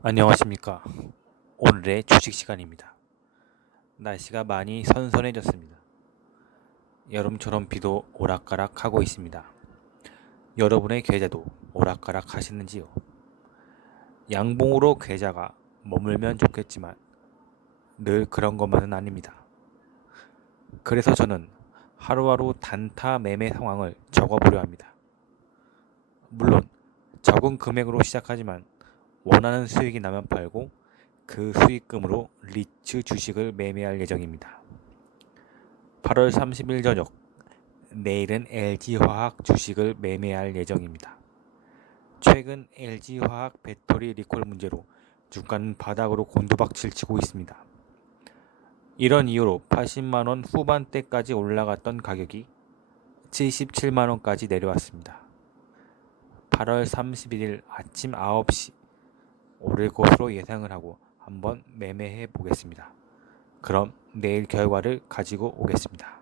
안녕하십니까. 오늘의 주식 시간입니다. 날씨가 많이 선선해졌습니다. 여름처럼 비도 오락가락 하고 있습니다. 여러분의 계좌도 오락가락 하시는지요? 양봉으로 계좌가 머물면 좋겠지만 늘 그런 것만은 아닙니다. 그래서 저는 하루하루 단타 매매 상황을 적어보려 합니다. 물론 적은 금액으로 시작하지만 원하는 수익이 나면 팔고 그 수익금으로 리츠 주식을 매매할 예정입니다. 8월 30일 저녁 내일은 LG화학 주식을 매매할 예정입니다. 최근 LG화학 배터리 리콜 문제로 주가는 바닥으로 곤두박질 치고 있습니다. 이런 이유로 80만원 후반대까지 올라갔던 가격이 77만원까지 내려왔습니다. 8월 31일 아침 9시 오를 것으로 예상을 하고 한번 매매해 보겠습니다. 그럼 내일 결과를 가지고 오겠습니다.